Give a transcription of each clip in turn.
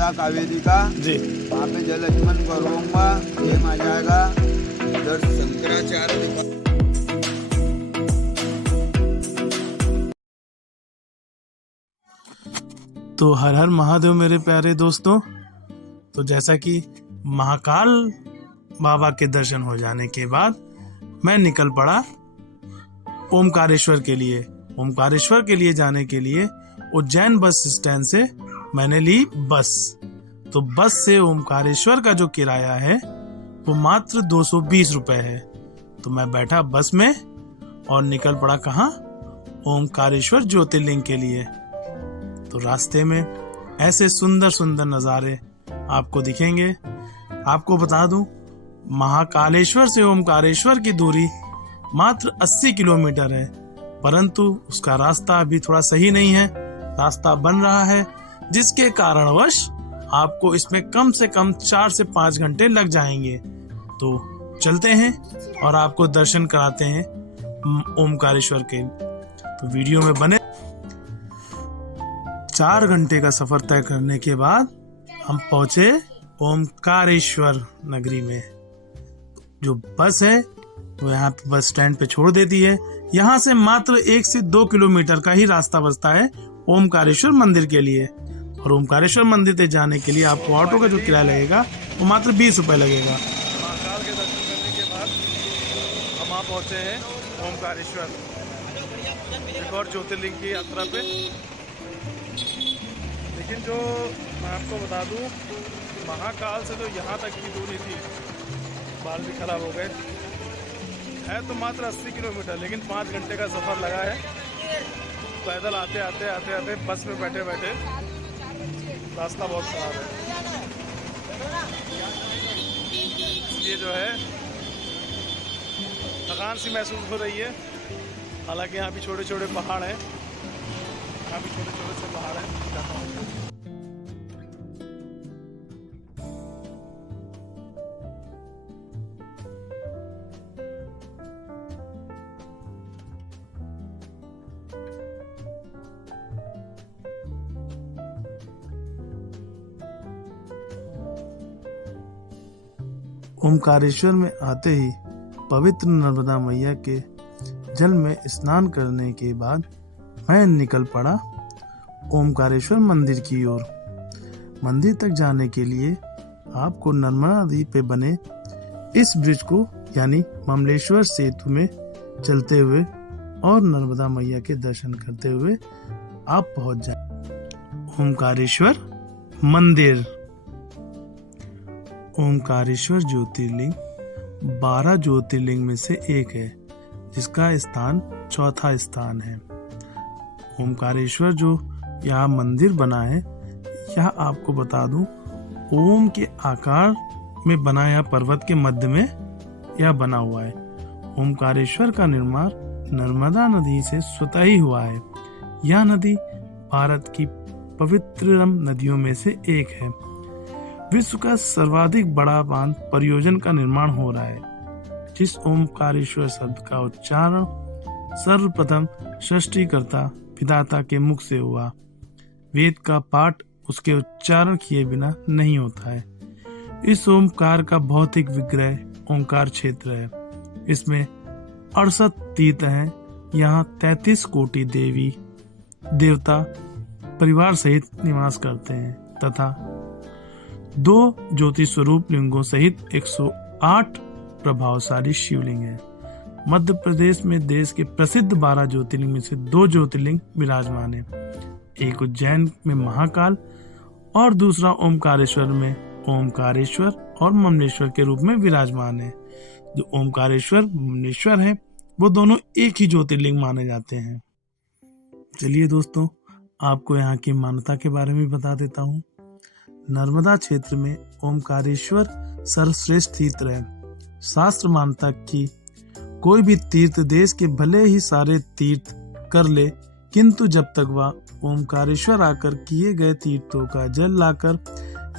नर्मदा कावेरी का जी। वहाँ पे जल अर्पण करूँगा, टाइम आ जाएगा। इधर शंकराचार्य दिखा। तो हर हर महादेव मेरे प्यारे दोस्तों। तो जैसा कि महाकाल बाबा के दर्शन हो जाने के बाद मैं निकल पड़ा ओमकारेश्वर के लिए। ओमकारेश्वर के लिए जाने के लिए उज्जैन बस स्टैंड से मैंने ली बस। तो बस से ओमकारेश्वर का जो किराया है वो मात्र 220 रुपए है। तो मैं बैठा बस में और निकल पड़ा कहाँ? ओमकारेश्वर ज्योतिर्लिंग के लिए। तो रास्ते में ऐसे सुंदर सुंदर नज़ारे आपको दिखेंगे। आपको बता दूं, महाकालेश्वर से ओमकारेश्वर की दूरी मात्र 80 किलोमीटर है, परंतु उसका रास्ता अभी थोड़ा सही नहीं है। रास्ता बन रहा है, जिसके कारणवश आपको इसमें कम से कम 4 से 5 घंटे लग जाएंगे। तो चलते हैं और आपको दर्शन कराते हैं ओमकारेश्वर के। तो वीडियो में बने। 4 घंटे का सफर तय करने के बाद हम पहुंचे ओमकारेश्वर नगरी में। जो बस है वो यहाँ पे बस स्टैंड पे छोड़ देती है। यहाँ से मात्र 1 से 2 किलोमीटर का ही रास्ता बचता है ओमकारेश्वर मंदिर के लिए। और ओमकारेश्वर मंदिर तक जाने के लिए आपको ऑटो का जो किराया लगेगा वो मात्र 20 रुपए लगेगा। महाकाल के दर्शन करने के बाद हम वहाँ पहुँचे हैं ओमकारेश्वर, एक और ज्योतिर्लिंग की यात्रा पे। लेकिन जो मैं आपको बता दूं, महाकाल से तो यहाँ तक की दूरी थी, बाल भी खराब हो गए। है तो मात्र 80 किलोमीटर, लेकिन 5 घंटे का सफ़र लगा है। पैदल आते आते बस में बैठे बैठे रास्ता बहुत खराब है। ये जो है थकान सी महसूस हो रही है। हालांकि यहाँ भी छोटे छोटे पहाड़ हैं, यहाँ भी छोटे छोटे से पहाड़ हैं। ओमकारेश्वर में आते ही पवित्र नर्मदा मैया के जल में स्नान करने के बाद मैं निकल पड़ा ओमकारेश्वर मंदिर की ओर। मंदिर तक जाने के लिए आपको नर्मदा नदी पे बने इस ब्रिज को यानी ममलेश्वर सेतु में चलते हुए और नर्मदा मैया के दर्शन करते हुए आप पहुंच जाए ओमकारेश्वर मंदिर। ओमकारेश्वर ज्योतिर्लिंग 12 ज्योतिर्लिंग में से एक है, जिसका स्थान चौथा स्थान है। ओमकारेश्वर जो यहाँ मंदिर बना है, यह आपको बता दूं, ओम के आकार में बना यह पर्वत के मध्य में यह बना हुआ है। ओमकारेश्वर का निर्माण नर्मदा नदी से स्वतः ही हुआ है। यह नदी भारत की पवित्रतम नदियों में से एक है। विश्व का सर्वाधिक बड़ा बांध परियोजना का निर्माण हो रहा है। जिस ओमकारेश्वर शब्द का उच्चारण सर्वप्रथम सृष्टिकर्ता विधाता के मुख से हुआ। वेद का पाठ उसके उच्चारण किए बिना नहीं होता है। इस ओमकार का भौतिक विग्रह ओमकार क्षेत्र है। इसमें 68 तीर्थ हैं। यहाँ 33 कोटि देवी देवता परिवार सहित निवास करते हैं तथा 2 ज्योति स्वरूप लिंगों सहित 108 प्रभावशाली शिवलिंग है। मध्य प्रदेश में देश के प्रसिद्ध 12 ज्योतिर्लिंग में से 2 ज्योतिर्लिंग विराजमान है। एक उज्जैन में महाकाल और दूसरा ओमकारेश्वर में ओमकारेश्वर और ममलेश्वर के रूप में विराजमान है। जो ओमकारेश्वर ममलेश्वर है वो दोनों एक ही ज्योतिर्लिंग माने जाते हैं। चलिए दोस्तों, आपको यहाँ की मान्यता के बारे में बता देता हूँ। नर्मदा क्षेत्र में ओमकारेश्वर सर्वश्रेष्ठ तीर्थ है। शास्त्र मानता कि कोई भी तीर्थ देश के भले ही सारे तीर्थ कर ले, किंतु जब तक वह ओमकारेश्वर आकर किए गए तीर्थों का जल लाकर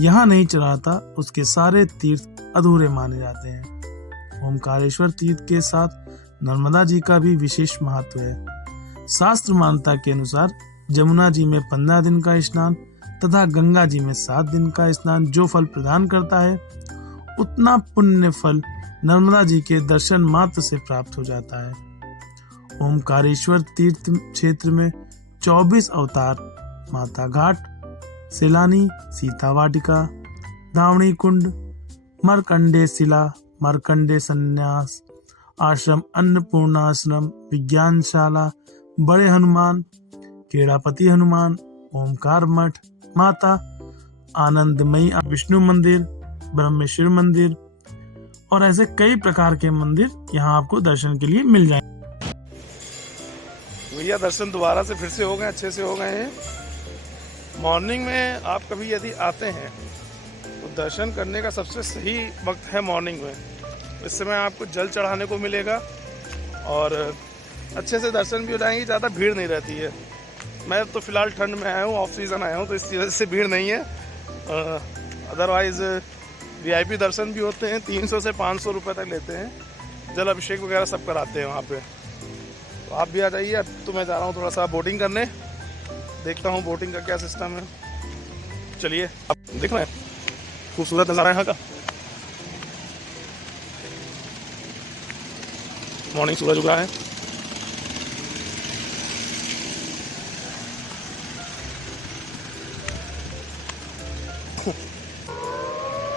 यहाँ नहीं चढ़ाता, उसके सारे तीर्थ अधूरे माने जाते हैं। ओमकारेश्वर तीर्थ के साथ नर्मदा जी का भी विशेष महत्व है। शास्त्र मान्यता के अनुसार जमुना जी में 15 दिन का स्नान तथा गंगा जी में 7 दिन का स्नान जो फल प्रदान करता है, उतना पुण्य फल नर्मदा जी के दर्शन मात्र से प्राप्त हो जाता है। ओमकारेश्वर तीर्थ क्षेत्र में 24 अवतार, माता घाट, सैलानी, सीता वाटिका, धावणी कुंड, मार्कंडे शिला, मार्कंडे संन्यास आश्रम, अन्नपूर्णाश्रम, विज्ञानशाला, बड़े हनुमान, केड़ापति हनुमान, ओमकार मठ, माता आनंदमयी विष्णु मंदिर, ब्रह्मेश्वर मंदिर और ऐसे कई प्रकार के मंदिर यहाँ आपको दर्शन के लिए मिल जाएंगे। भैया दर्शन दोबारा से फिर से हो गए, अच्छे से हो गए हैं। मॉर्निंग में आप कभी यदि आते हैं तो दर्शन करने का सबसे सही वक्त है मॉर्निंग में। इस समय आपको जल चढ़ाने को मिलेगा और अच्छे से दर्शन भी हो जाएंगे, ज़्यादा भीड़ नहीं रहती है। मैं तो फ़िलहाल ठंड में आया हूँ, ऑफ सीज़न आया हूँ, तो इस वजह से भीड़ नहीं है। अदरवाइज़ VIP दर्शन भी होते हैं, 300 से 500 रुपये तक लेते हैं। जल अभिषेक वगैरह सब कराते हैं वहाँ पे, तो आप भी आ जाइए। अब तो मैं जा रहा हूँ थोड़ा सा बोटिंग करने, देखता हूँ बोटिंग का क्या सिस्टम है। चलिए, अब देख रहे हैं खूबसूरत नज़ारा यहाँ का। मॉर्निंग सूरज उग रहा है।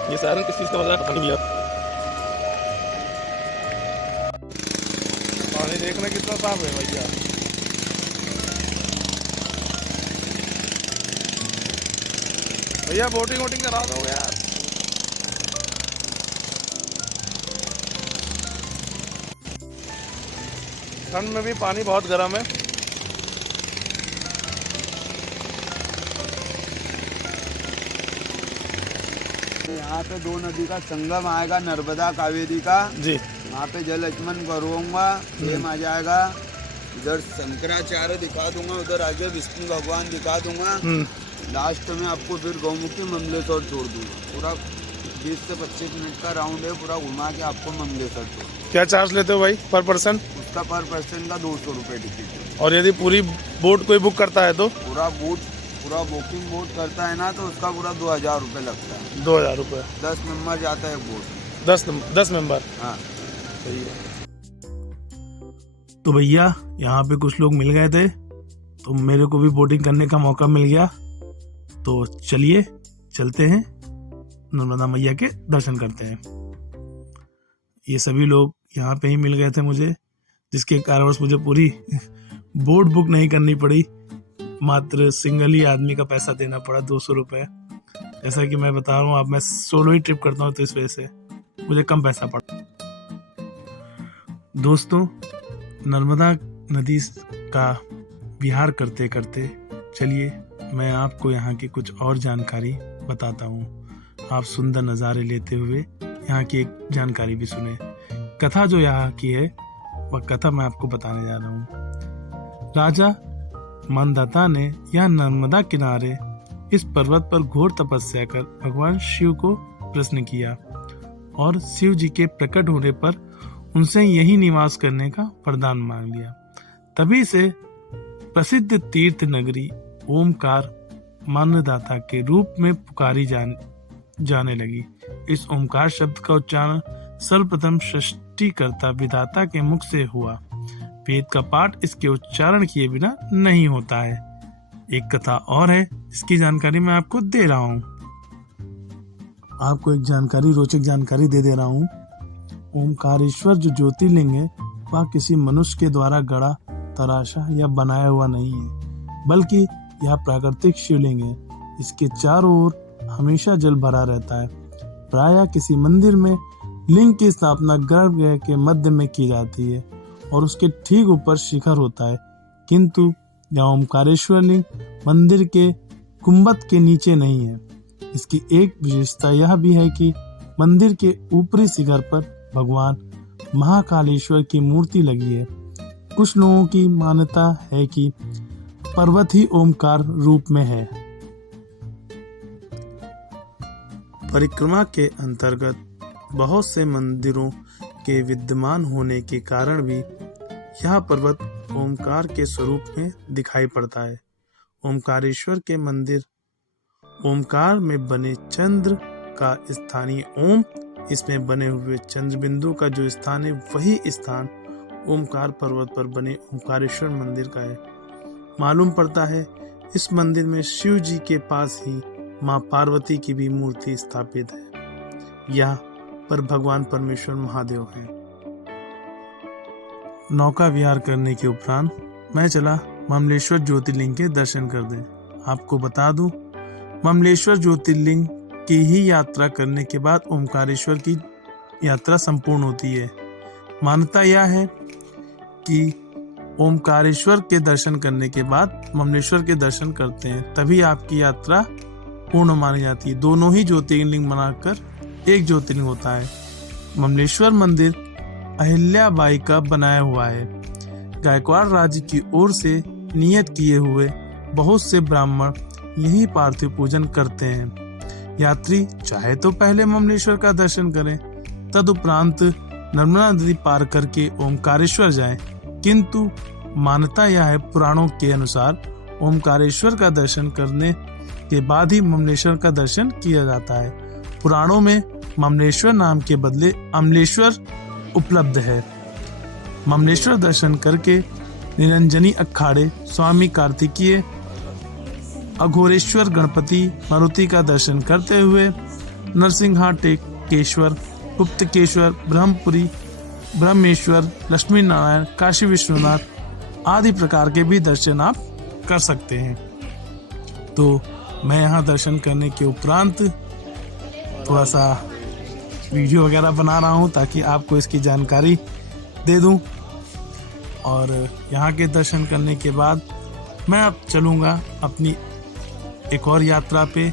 ये सायरन किस चीज़ का बजा है पता नहीं भैया। पानी देखना कितना साफ है भैया। भैया बोटिंग वोटिंग करा दो यार। ठंड में भी पानी बहुत गर्म है। यहाँ पे 2 नदी का संगम आएगा, नर्मदा कावेरी का जी। वहाँ पे जल अर्चन करूँगा, प्रेम आ जाएगा। इधर शंकराचार्य दिखा दूंगा, उधर आगे विष्णु भगवान दिखा दूंगा। लास्ट में आपको फिर गौमुखी ममलेश्वर छोड़ दूंगा। पूरा 20 से 25 मिनट का राउंड है, पूरा घुमा के आपको ममलेश्वर छोड़। क्या चार्ज लेते हो भाई पर पर्सन? उसका पर पर्सन का 200 रुपये टिकट है। और यदि पूरी बोट कोई बुक करता है तो? पूरा बुकिंग बोट करता है ना, तो उसका पूरा 2000 रुपये लगता है। 2000 रुपये। 10 मेंबर जाता है बोट। 10 मेंबर। हाँ सही है। तो भैया यहाँ पे कुछ लोग मिल गए थे, तो मेरे को भी बोटिंग करने का मौका मिल गया। तो चलिए चलते हैं, नर्मदा मैया के दर्शन करते हैं। ये सभी लोग यहाँ पे ही मिल गए थे मुझे, जिसके कारणवश मुझे पूरी बोट बुक नहीं करनी पड़ी, मात्र सिंगल ही आदमी का पैसा देना पड़ा 200 रुपये। जैसा कि मैं बता रहा हूँ, अब मैं सोलो ही ट्रिप करता हूँ, तो इस वजह से मुझे कम पैसा पड़ा। दोस्तों, नर्मदा नदी का विहार करते करते चलिए मैं आपको यहाँ की कुछ और जानकारी बताता हूँ। आप सुंदर नज़ारे लेते हुए यहाँ की एक जानकारी भी सुने। कथा जो यहाँ की है, वह कथा मैं आपको बताने जा रहा हूँ। राजा मानधाता ने यहाँ नर्मदा किनारे इस पर्वत पर घोर तपस्या कर भगवान शिव को प्रश्न किया और शिव जी के प्रकट होने पर उनसे यही निवास करने का वरदान मांग लिया। तभी से प्रसिद्ध तीर्थ नगरी ओमकार मान्यदाता के रूप में पुकारी जाने लगी। इस ओमकार शब्द का उच्चारण सर्वप्रथम सृष्टिकर्ता विधाता के मुख से हुआ। वेद का पाठ इसके उच्चारण किए बिना नहीं होता है। एक कथा और है, इसकी जानकारी मैं आपको दे रहा हूँ। आपको एक रोचक जानकारी दे रहा हूँ। ओमकारेश्वर जो ज्योतिर्लिंग है, वह किसी मनुष्य के द्वारा गढ़ा, तराशा या बनाया हुआ नहीं है, बल्कि यह प्राकृतिक शिवलिंग है। इसके चारों ओर हमेशा जल भरा रहता है। प्रायः किसी मंदिर में लिंग की स्थापना गर्भगृह के मध्य में की जाती है और उसके ठीक ऊपर शिखर होता है, किंतु यह ओमकारेश्वर लिंग मंदिर के गुंबद के नीचे नहीं है। इसकी एक विशेषता यह भी है कि मंदिर के ऊपरी शिखर पर भगवान महाकालेश्वर की मूर्ति लगी है। कुछ लोगों की मान्यता है कि पर्वत ही ओमकार रूप में है। परिक्रमा के अंतर्गत बहुत से मंदिरों के विद्यमान होने के कारण भी यह पर्वत ओमकार के स्वरूप में दिखाई पड़ता है। ओमकारेश्वर के मंदिर ओमकार में बने चंद्र का स्थानीय ओम, इसमें बने हुए चंद्र बिंदु का जो स्थान है वही स्थान ओमकार पर्वत पर बने ओमकारेश्वर मंदिर का है। मालूम पड़ता है इस मंदिर में शिव जी के पास ही मां पार्वती की भी मूर्ति स्थापित है। यहाँ पर भगवान परमेश्वर महादेव हैं। नौका विहार करने के उपरांत मैं चला ममलेश्वर ज्योतिर्लिंग के दर्शन कर दे। आपको बता दूं, ममलेश्वर ज्योतिर्लिंग की ही यात्रा करने के बाद ओमकारेश्वर की यात्रा संपूर्ण होती है। मान्यता यह है कि ओमकारेश्वर के दर्शन करने के बाद ममलेश्वर के दर्शन करते हैं, तभी आपकी यात्रा पूर्ण मानी जाती है। दोनों ही ज्योतिर्लिंग बनाकर एक ज्योतिर्लिंग होता है। ममलेश्वर मंदिर अहिल्याबाई का बनाया हुआ है। गायकवाड़ राज्य की ओर से नियत किए हुए बहुत से ब्राह्मण यही पार्थिव पूजन करते हैं। यात्री चाहे तो पहले ममलेश्वर का दर्शन करें, तदुपरांत नर्मदा नदी पार करके ओमकारेश्वर जाएं। किंतु मान्यता यह है पुराणों के अनुसार ओमकारेश्वर का दर्शन करने के बाद ही ममलेश्वर का दर्शन किया जाता है। पुराणों में ममलेश्वर नाम के बदले अमलेश्वर उपलब्ध है। ममलेश्वर दर्शन करके निरंजनी अखाड़े, स्वामी कार्तिकीय, अघोरेश्वर, गणपति, मारुति का दर्शन करते हुए नरसिंहाटेश्वर, गुप्तकेश्वर, ब्रह्मपुरी, ब्रह्मेश्वर, लक्ष्मी नारायण, काशी विश्वनाथ आदि प्रकार के भी दर्शन आप कर सकते हैं। तो मैं यहाँ दर्शन करने के उपरांत थोड़ा सा वीडियो वगैरह बना रहा हूँ ताकि आपको इसकी जानकारी दे दूँ। और यहाँ के दर्शन करने के बाद मैं अब चलूँगा अपनी एक और यात्रा पे।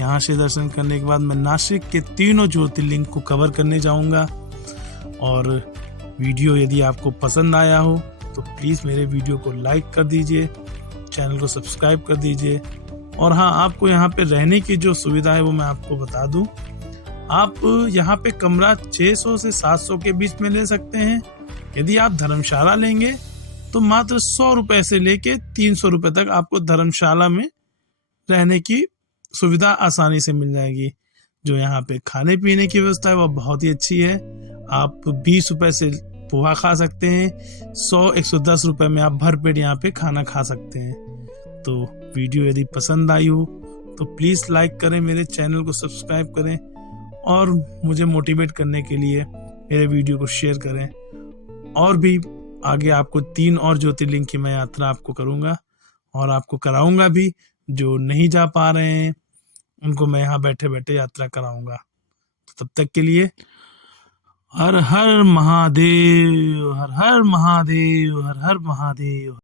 यहाँ से दर्शन करने के बाद मैं नासिक के तीनों ज्योतिर्लिंग को कवर करने जाऊँगा। और वीडियो यदि आपको पसंद आया हो तो प्लीज़ मेरे वीडियो को लाइक कर दीजिए, चैनल को सब्सक्राइब कर दीजिए। और हाँ, आपको यहाँ पे रहने की जो सुविधा है वो मैं आपको बता दूँ। आप यहाँ पे कमरा 600 से 700 के बीच में ले सकते हैं। यदि आप धर्मशाला लेंगे तो मात्र 100 रुपए से लेके 300 रुपए तक आपको धर्मशाला में रहने की सुविधा आसानी से मिल जाएगी। जो यहाँ पे खाने पीने की व्यवस्था है वह बहुत ही अच्छी है। आप 20 रुपए से पोहा खा सकते हैं, 100-110 रुपए में आप भरपेट यहाँ पे खाना खा सकते हैं। तो वीडियो यदि पसंद आई हो तो प्लीज़ लाइक करें, मेरे चैनल को सब्सक्राइब करें और मुझे मोटिवेट करने के लिए मेरे वीडियो को शेयर करें। और भी आगे आपको 3 और ज्योतिर्लिंग की मैं यात्रा आपको करूँगा और आपको कराऊँगा भी। जो नहीं जा पा रहे हैं उनको मैं यहाँ बैठे बैठे यात्रा कराऊँगा। तो तब तक के लिए हर हर महादेव, हर हर महादेव, हर हर महादेव।